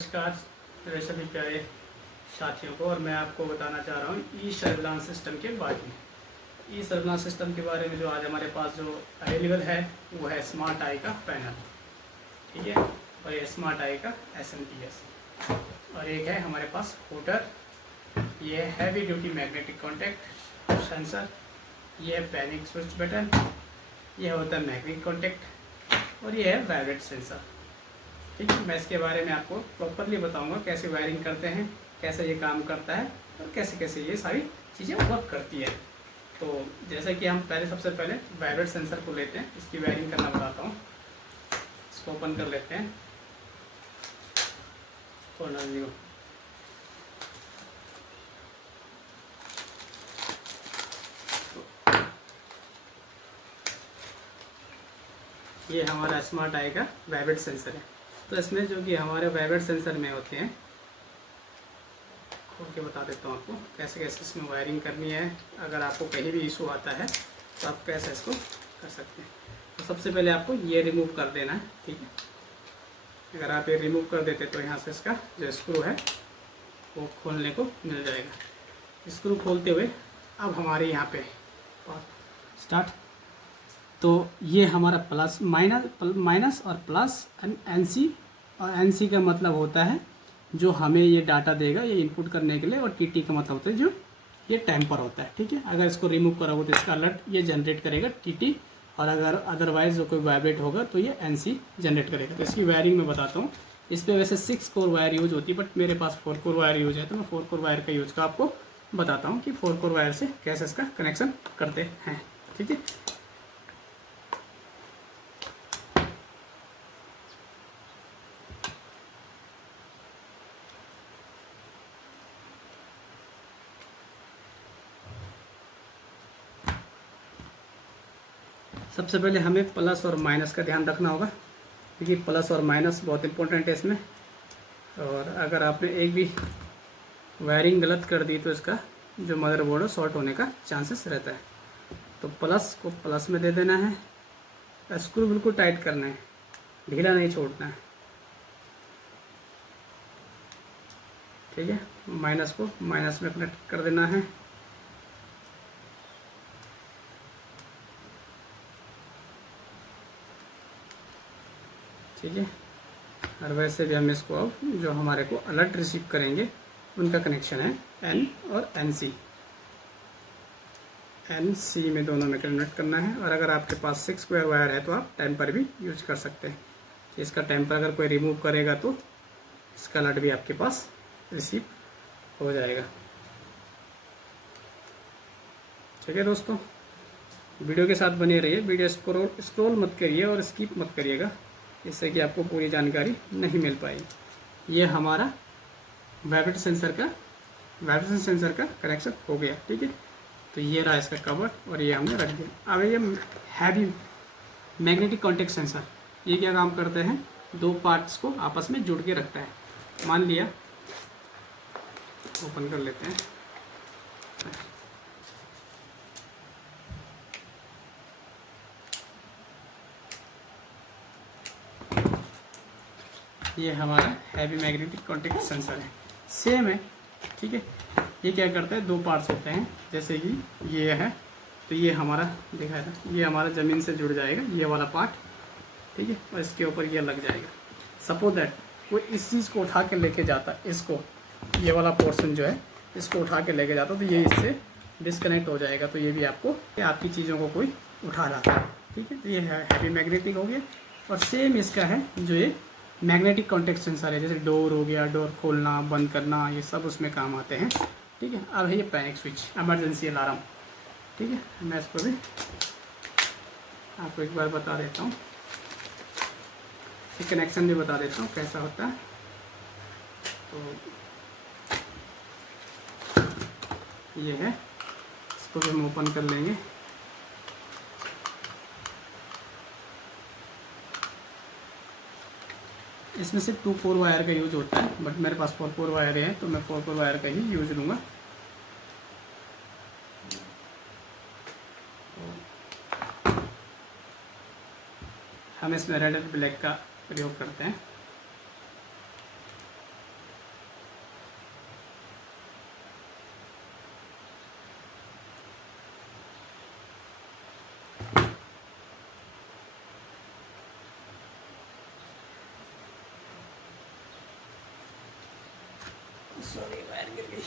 नमस्कार मेरे सभी प्यारे साथियों को। और मैं आपको बताना चाह रहा हूँ ई सर्विलांस सिस्टम के बारे में। ई सर्विलांस सिस्टम के बारे में जो आज हमारे पास जो अवेलेबल है वो है स्मार्ट आई का पैनल, ठीक है। और ये स्मार्ट आई का SMPS, और एक है हमारे पास हूटर, ये है heavy duty magnetic contact sensor, ये है पैनिक स्विच बटन, ये होता है मैग्नेटिक कॉन्टैक्ट, और ये है वाइब्रेट सेंसर, ठीक है। मैं इसके बारे में आपको प्रॉपरली बताऊंगा कैसे वायरिंग करते हैं, कैसे ये काम करता है और कैसे कैसे ये सारी चीज़ें वर्क करती है। तो जैसे कि हम सबसे पहले वाइब्रेट सेंसर को लेते हैं, इसकी वायरिंग करना बताता हूँ। इसको ओपन कर लेते हैं, कॉर्नर व्यू। ये हमारा स्मार्ट आई का वाइब्रेट सेंसर है। तो इसमें जो कि हमारे वाइब्रेट सेंसर में होते हैं, खोल के बता देता हूँ आपको कैसे कैसे इसमें वायरिंग करनी है। अगर आपको कहीं भी इशू आता है तो आप कैसे इसको कर सकते हैं। तो सबसे पहले आपको ये रिमूव कर देना है, ठीक है। अगर आप ये रिमूव कर देते तो यहाँ से इसका जो स्क्रू है वो खोलने को मिल जाएगा। स्क्रू खोलते हुए अब हमारे यहाँ पे स्टार्ट। तो ये हमारा माइनस और प्लस NC, और NC का मतलब होता है जो हमें ये डाटा देगा ये इनपुट करने के लिए, और TT का मतलब होता है जो ये टेम्पर होता है, ठीक है। अगर इसको रिमूव करोगे तो इसका अलर्ट ये जनरेट करेगा TT, और अगर अदरवाइज जो कोई वाइब्रेट होगा तो ये NC जनरेट करेगा। तो इसकी वायरिंग में बताता हूँ। इस पर वैसे 6 कोर वायर यूज होती है, बट मेरे पास 4 कोर वायर यूज है, तो मैं 4 कोर वायर का यूज का आपको बताता हूँ कि 4 कोर वायर से कैसे इसका कनेक्शन करते हैं, ठीक है। सबसे पहले हमें प्लस और माइनस का ध्यान रखना होगा, क्योंकि प्लस और माइनस बहुत इंपॉर्टेंट है इसमें। और अगर आपने एक भी वायरिंग गलत कर दी तो इसका जो मदरबोर्ड है शॉर्ट होने का चांसेस रहता है। तो प्लस को प्लस में दे देना है, स्क्रू बिल्कुल टाइट करना है, ढीला नहीं छोड़ना है, ठीक है। माइनस को माइनस में कनेक्ट कर देना है। ठीक है। और वैसे भी हम इसको अब जो हमारे को अलर्ट रिसीव करेंगे उनका कनेक्शन है N और NC में दोनों में कनेक्ट करना है। और अगर आपके पास 6 स्क्वायर वायर है तो आप टेम्पर भी यूज कर सकते हैं। इसका टेम्पर अगर कोई रिमूव करेगा तो इसका अलर्ट भी आपके पास रिसीव हो जाएगा, ठीक है दोस्तों। वीडियो के साथ बने रहिए, वीडियो स्क्रॉल मत करिए और स्किप मत करिएगा, इससे कि आपको पूरी जानकारी नहीं मिल पाएगी। ये हमारा वाइब्रेशन सेंसर का कनेक्शन हो गया, ठीक है। तो ये रहा इसका कवर, और ये हमने रख दिया। अब ये हैवी मैग्नेटिक कॉन्टैक्ट सेंसर, ये क्या काम करते हैं, दो पार्ट्स को आपस में जुड़ के रखता है। मान लिया, ओपन कर लेते हैं। ये हमारा हैवी मैग्नेटिक कॉन्टैक्ट सेंसर है, सेम है, ठीक है। ये क्या करता है, दो पार्ट्स होते हैं, जैसे कि ये है, तो ये हमारा देखा है, ये हमारा ज़मीन से जुड़ जाएगा ये वाला पार्ट, ठीक है। और इसके ऊपर ये लग जाएगा। सपोज दैट वो इस चीज़ को उठा के लेके जाता, इसको ये वाला पोर्शन जो है इसको उठा के लेके जाता, तो ये इससे डिस्कनेक्ट हो जाएगा। तो ये भी आपकी चीज़ों को कोई उठा रहा है, ठीक है। तो ये हैवी मैग्नेटिक हो गया। और सेम इसका है जो ये मैग्नेटिक कॉन्टैक्ट सेंसर है, जैसे डोर हो गया, डोर खोलना बंद करना, ये सब उसमें काम आते हैं, ठीक है। अब है ये पैनिक स्विच, इमरजेंसी अलार्म, ठीक है। मैं इसको भी आपको एक बार बता देता हूँ, कनेक्शन भी बता देता हूँ कैसा होता है। तो ये है, इसको भी हम ओपन कर लेंगे। इसमें सिर्फ 2 कोर वायर का यूज होता है, बट मेरे पास 4 कोर वायर है, तो मैं 4 कोर वायर का ही यूज लूँगा। हम इसमें रेड और ब्लैक का प्रयोग करते हैं। सॉरी वायर गिर गई।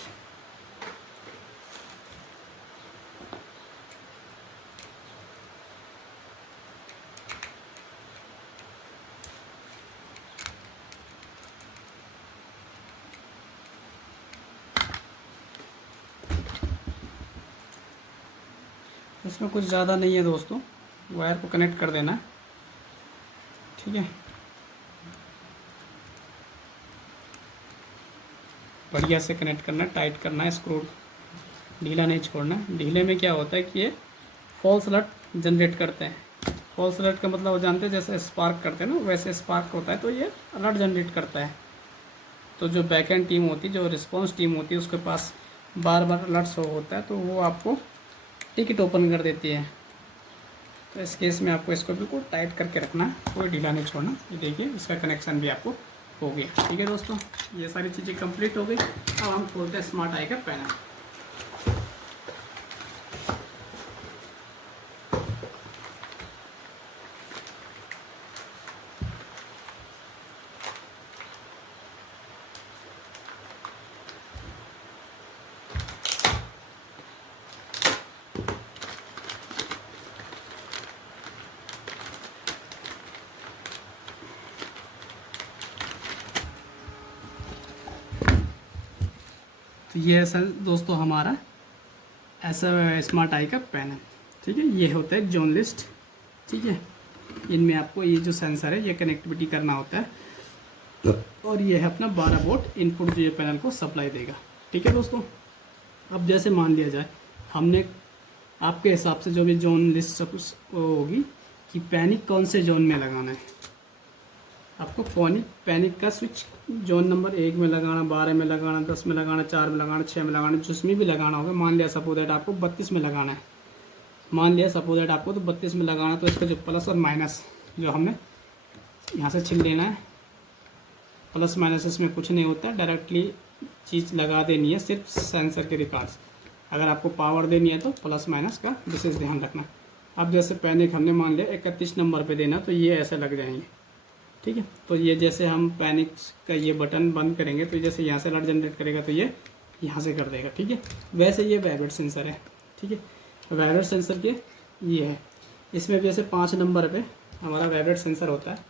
इसमें कुछ ज़्यादा नहीं है दोस्तों, वायर को कनेक्ट कर देना, ठीक है। बढ़िया से कनेक्ट करना, टाइट करना है, स्क्रू ढीला नहीं छोड़ना। ढीले में क्या होता है कि ये फॉल्स अलर्ट जनरेट करते हैं। फॉल्स अलर्ट का मतलब वो जानते हैं, जैसे स्पार्क करते हैं ना, वैसे स्पार्क होता है, तो ये अलर्ट जनरेट करता है। तो जो बैक एंड टीम होती है, जो रिस्पॉन्स टीम होती है, उसके पास बार बार अलर्ट शो होता है, तो वो आपको टिकट ओपन कर देती है। तो इस केस में आपको इसको बिल्कुल टाइट करके रखना है, कोई ढीला नहीं छोड़ना। ये देखिए इसका कनेक्शन भी आपको हो गया, ठीक है दोस्तों। ये सारी चीज़ें कंप्लीट हो गई। अब हम खोलते हैं स्मार्ट आई का पैनल। तो ये है सर दोस्तों हमारा ऐसा स्मार्ट आई का पैनल, ठीक है। ये होता है जोन लिस्ट, ठीक है। इनमें आपको ये जो सेंसर है ये कनेक्टिविटी करना होता है, और ये है अपना 12 वोल्ट इनपुट जो ये पैनल को सप्लाई देगा, ठीक है दोस्तों। अब जैसे मान लिया जाए हमने आपके हिसाब से जो भी जोन लिस्ट होगी कि पैनिक कौन से जोन में लगाना है, आपको पैनिक का स्विच जोन नंबर 1 में लगाना, 12 में लगाना, 10 में लगाना, 4 में लगाना, 6 में लगाना, जिसमें भी लगाना होगा। मान लिया सपोज दैट आपको 32 में लगाना है, मान लिया सपोज दैट आपको तो 32 में लगाना, तो इसका जो प्लस और माइनस जो हमने यहाँ से छीन लेना है। प्लस माइनस इसमें कुछ नहीं होता है, डायरेक्टली चीज़ लगा देनी है सिर्फ सेंसर के पास। अगर आपको पावर देनी है तो प्लस माइनस का विशेष ध्यान रखना। अब जैसे पैनिक हमने मान लिया 31 नंबर पे देना, तो ये ऐसे लग जाएंगे, ठीक है। तो ये जैसे हम पैनिक का ये बटन बंद करेंगे, तो जैसे यहाँ से अलर्ट जनरेट करेगा तो ये यहाँ से कर देगा, ठीक है। वैसे ये वाइब्रेट सेंसर है, ठीक है। वाइब्रेट सेंसर के ये है, इसमें भी जैसे 5 नंबर पे हमारा वाइब्रेट सेंसर होता है।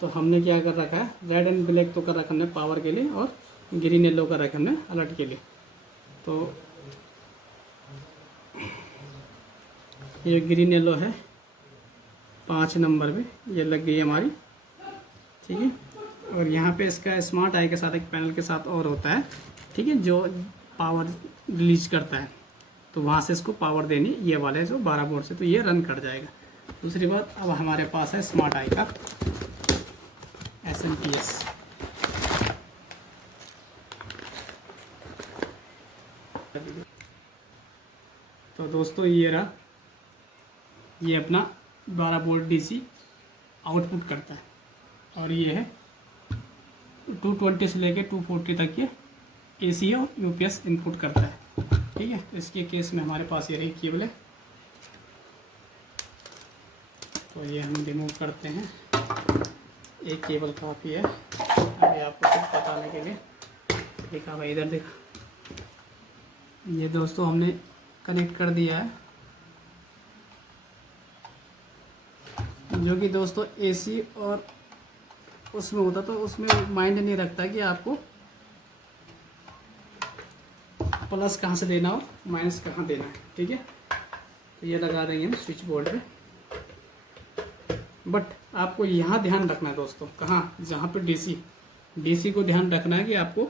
तो हमने क्या कर रखा है, रेड एंड ब्लैक तो कर रखा हमने पावर के लिए, और ग्रीन येलो कर रखा हमने अलर्ट के लिए। तो ये ग्रीन येलो है 5 नंबर पे, ये लग गई हमारी, ठीक है। और यहाँ पे इसका स्मार्ट आई के साथ एक पैनल के साथ और होता है, ठीक है, जो पावर रिलीज करता है। तो वहाँ से इसको पावर देनी, ये वाले जो 12 वोल्ट से, तो ये रन कर जाएगा। दूसरी बात, अब हमारे पास है स्मार्ट आई का SMPS। तो दोस्तों ये रहा, ये अपना 12 वोल्ट DC आउटपुट करता है, और ये है 220 से लेके 240 तक ये AC और UPS इनपुट करता है, ठीक है। इसके केस में हमारे पास ये रही केबल है, तो ये हम रिमूव करते हैं। एक केबल काफ़ी है, अभी आपको कुछ बताने के लिए। देखा भाई, इधर देखा, ये दोस्तों हमने कनेक्ट कर दिया है, जो कि दोस्तों AC और उसमें होता, तो उसमें माइंड नहीं रखता कि आपको प्लस कहाँ से देना और माइनस कहाँ देना है, ठीक है। तो ये लगा देंगे हम स्विच बोर्ड पे, बट आपको यहाँ ध्यान रखना है दोस्तों, कहाँ, जहाँ पे DC को ध्यान रखना है कि आपको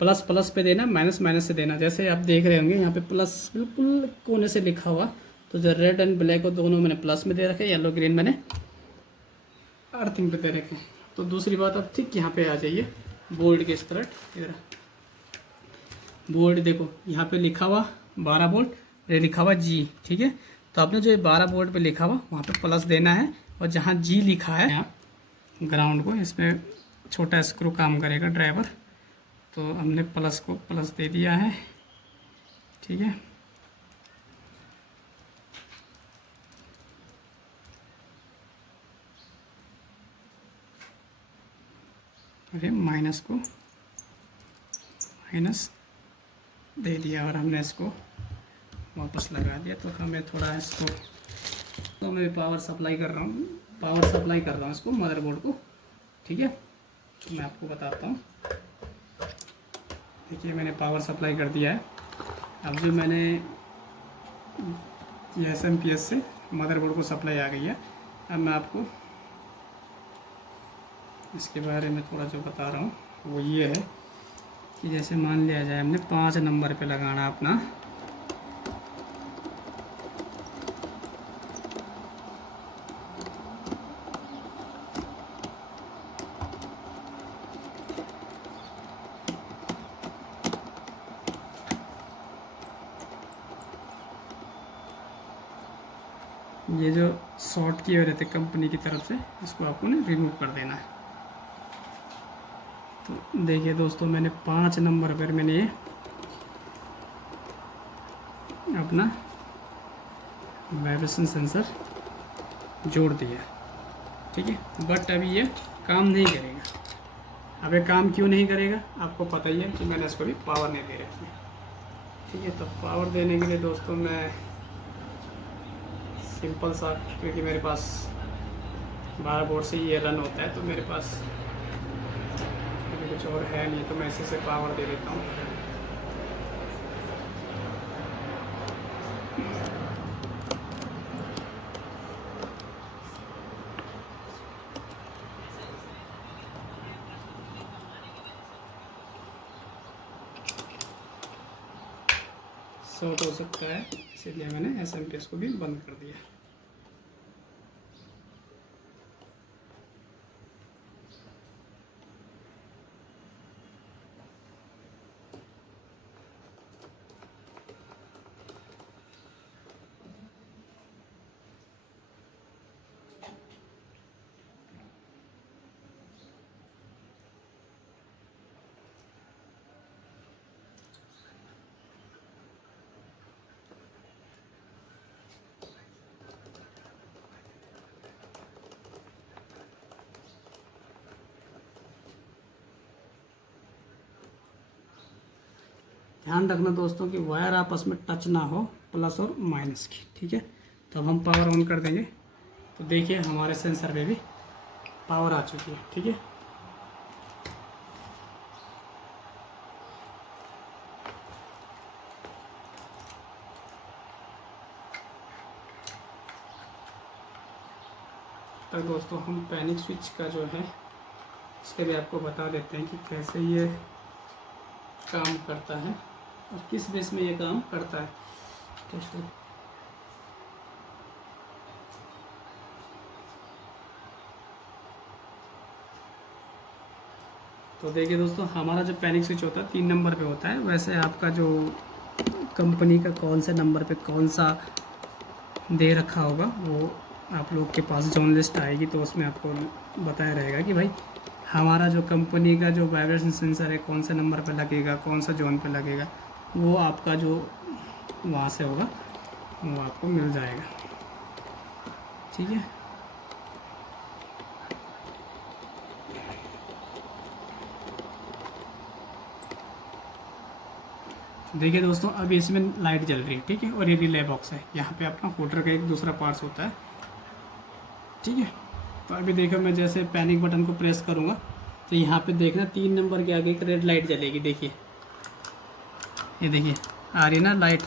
प्लस प्लस पे देना, माइनस माइनस से देना। जैसे आप देख रहे होंगे यहाँ पे प्लस बिल्कुल कोने से लिखा हुआ, तो जो रेड एंड ब्लैक को दोनों मैंने प्लस में दे रखे, येलो ग्रीन मैंने अर्थिंग पे दे रखे। तो दूसरी बात, अब ठीक यहाँ पे आ जाइए बोर्ड के इस तरह, इधर बोर्ड देखो, यहाँ पे लिखा हुआ 12 वोल्ट, ये लिखा हुआ G, ठीक है। तो आपने जो 12 वोल्ट पे लिखा हुआ वहाँ पे प्लस देना है, और जहाँ G लिखा है यहाँ ग्राउंड को, इसमें छोटा स्क्रू काम करेगा ड्राइवर, तो हमने प्लस को प्लस दे दिया है, ठीक है। अरे माइनस को माइनस दे दिया और हमने इसको वापस लगा दिया। तो हमें थोड़ा इसको, तो मैं पावर सप्लाई कर रहा हूँ इसको मदरबोर्ड को, ठीक है। तो मैं आपको बताता हूँ, देखिए मैंने पावर सप्लाई कर दिया है। अब जो मैंने SMPS से मदरबोर्ड को सप्लाई आ गई है। अब मैं आपको इसके बारे में थोड़ा जो बता रहा हूँ वो ये है कि जैसे मान लिया जाए हमने 5 नंबर पे लगाना अपना ये जो शॉर्ट किए हुए रहते कंपनी की तरफ से, इसको आपको ना रिमूव कर देना है। तो देखिए दोस्तों, मैंने 5 नंबर पर मैंने ये अपना वाइब्रेशन सेंसर जोड़ दिया, ठीक है। बट अभी ये काम नहीं करेगा। अब ये काम क्यों नहीं करेगा आपको पता ही है कि मैंने इसको भी पावर नहीं दे रखी है, ठीक है। तो पावर देने के लिए दोस्तों मैं सिंपल सा, क्योंकि मेरे पास 12 बोर्ड से ये रन होता है तो मेरे पास कुछ और है नहीं, तो मैं इसी से पावर दे देता हूँ। शॉर्ट हो सकता है, इसलिए मैंने SMPS को भी बंद कर दिया। ध्यान रखना दोस्तों कि वायर आपस में टच ना हो, प्लस और माइनस की, ठीक है। तो अब हम पावर ऑन कर देंगे, तो देखिए हमारे सेंसर पे भी पावर आ चुकी है, ठीक है। तो दोस्तों हम पैनिक स्विच का जो है इसके लिए आपको बता देते हैं कि कैसे ये काम करता है और किस बेस में ये काम करता है दोस्तों। तो देखिए दोस्तों, हमारा जो पैनिक स्विच होता है 3 नंबर पे होता है। वैसे आपका जो कंपनी का कौन से नंबर पे कौन सा दे रखा होगा वो आप लोग के पास जोन लिस्ट आएगी, तो उसमें आपको बताया रहेगा कि भाई हमारा जो कंपनी का जो वाइब्रेशन सेंसर है कौन से नंबर पे लगेगा, कौन सा जोन पे लगेगा, वो आपका जो वहाँ से होगा वो आपको मिल जाएगा, ठीक है। देखिए दोस्तों, अभी इसमें लाइट जल रही है, ठीक है। और ये रिले बॉक्स है, यहाँ पे अपना होल्डर का एक दूसरा पार्ट्स होता है, ठीक है। तो अभी देखो मैं जैसे पैनिक बटन को प्रेस करूँगा तो यहाँ पे देखना 3 नंबर के आगे एक रेड लाइट जलेगी, देखिए ये देखिए आ रही ना लाइट।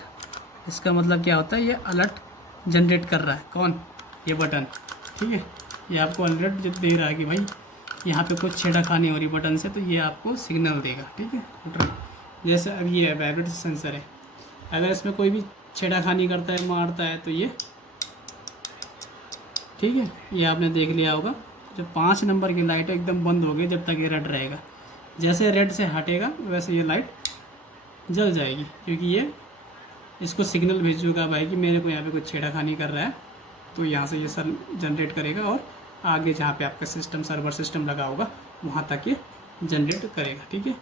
इसका मतलब क्या होता है, ये अलर्ट जनरेट कर रहा है, कौन, ये बटन, ठीक है। ये आपको अलर्ट जब दे रहा है कि भाई यहाँ पे कुछ छेड़खानी हो रही बटन से, तो ये आपको सिग्नल देगा, ठीक है। जैसे अब ये है वाइब्रेशन सेंसर है, अगर इसमें कोई भी छेड़खानी करता है, मारता है, तो ये, ठीक है, ये आपने देख लिया होगा। जो 5 नंबर की लाइट है एकदम बंद हो गई जब तक ये रेड रहेगा। जैसे रेड से हटेगा वैसे ये लाइट जल जाएगी, क्योंकि ये इसको सिग्नल भेज चुका भाई कि मेरे को यहाँ पे कुछ छेड़खानी कर रहा है। तो यहाँ से ये सर जनरेट करेगा और आगे जहाँ पे आपका सिस्टम सर्वर सिस्टम लगा होगा वहाँ तक ये जनरेट करेगा, ठीक है,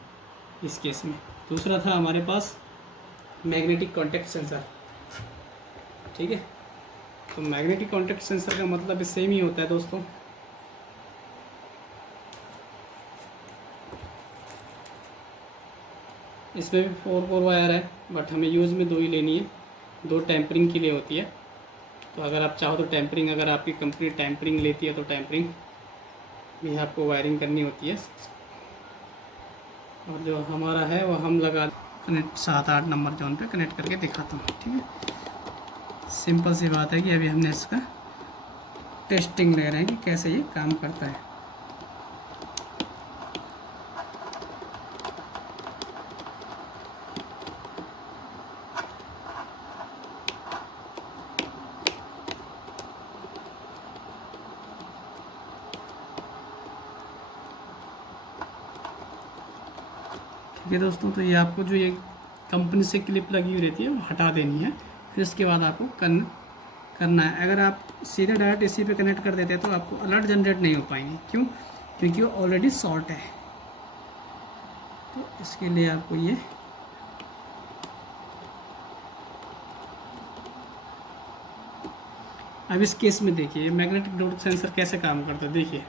इस केस में। दूसरा था हमारे पास मैग्नेटिक कॉन्टैक्ट सेंसर, ठीक है। तो मैग्नेटिक कॉन्टैक्ट सेंसर का मतलब सेम ही होता है दोस्तों। इसमें भी 4 कोर वायर है, बट हमें यूज़ में 2 ही लेनी है, 2 टेम्परिंग के लिए होती है। तो अगर आप चाहो तो टेम्परिंग, अगर आपकी कंपनी टेम्परिंग लेती है तो टेम्परिंग भी आपको वायरिंग करनी होती है। और जो हमारा है वो हम लगा कनेक्ट 7-8 नंबर जोन पे कनेक्ट करके दिखाता हूँ, ठीक है। सिंपल सी बात है कि अभी हमने इसका टेस्टिंग ले रहे हैं कि कैसे ये काम करता है। ठीक है दोस्तों, तो ये आपको जो ये कंपनी से क्लिप लगी हुई रहती है वो हटा देनी है। फिर इसके बाद आपको करना है। अगर आप सीधे डायरेक्ट इसी पे कनेक्ट कर देते हैं तो आपको अलर्ट जनरेट नहीं हो पाएंगे। क्यों? क्योंकि वो ऑलरेडी शॉर्ट है। तो इसके लिए आपको ये अब इस केस में देखिए मैग्नेटिक डोर सेंसर कैसे काम करता है। देखिए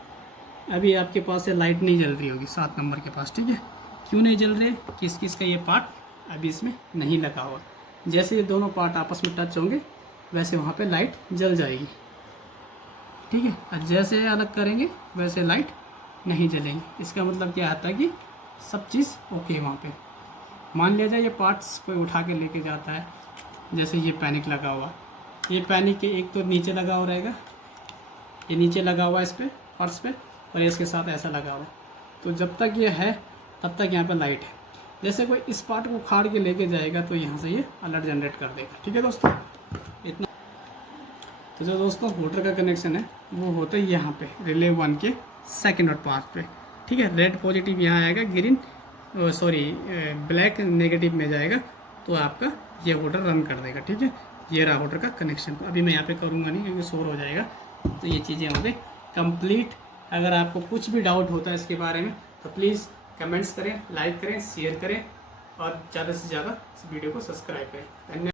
अभी आपके पास से लाइट नहीं जल रही होगी 7 नंबर के पास, ठीक है। क्यों नहीं जल रहे? किस का ये पार्ट अभी इसमें नहीं लगा हुआ। जैसे ये दोनों पार्ट आपस में टच होंगे वैसे वहाँ पे लाइट जल जाएगी, ठीक है। और जैसे अलग करेंगे वैसे लाइट नहीं जलेंगी। इसका मतलब क्या आता है कि सब चीज़ ओके वहाँ पे। मान लिया जाए ये पार्ट्स कोई उठा के लेके जाता है, जैसे ये पैनिक लगा हुआ, ये पैनिक के एक तो नीचे लगा हुआ रहेगा, ये नीचे लगा हुआ इस पर फर्श पे, और इसके साथ ऐसा लगा हुआ। तो जब तक ये है तब तक यहाँ पे लाइट है। जैसे कोई इस पार्ट को उखाड़ के लेके जाएगा तो यहाँ से ये अलर्ट जनरेट कर देगा, ठीक है दोस्तों। इतना तो जो दोस्तों होल्डर का कनेक्शन है वो होता है यहाँ पे रिले 1 के सेकंड और पार्ट पे, ठीक है। रेड पॉजिटिव यहाँ आएगा, ग्रीन ब्लैक नेगेटिव में जाएगा, तो आपका ये होल्डर रन कर देगा, ठीक है। ये रहा होल्डर का कनेक्शन। अभी मैं यहाँ पे करूँगा नहीं क्योंकि शोर हो जाएगा। तो ये चीज़ें यहाँ पे कंप्लीट। अगर आपको कुछ भी डाउट होता है इसके बारे में तो प्लीज़ कमेंट्स करें, लाइक करें, शेयर करें और ज़्यादा से ज़्यादा इस वीडियो को सब्सक्राइब करें। धन्यवाद।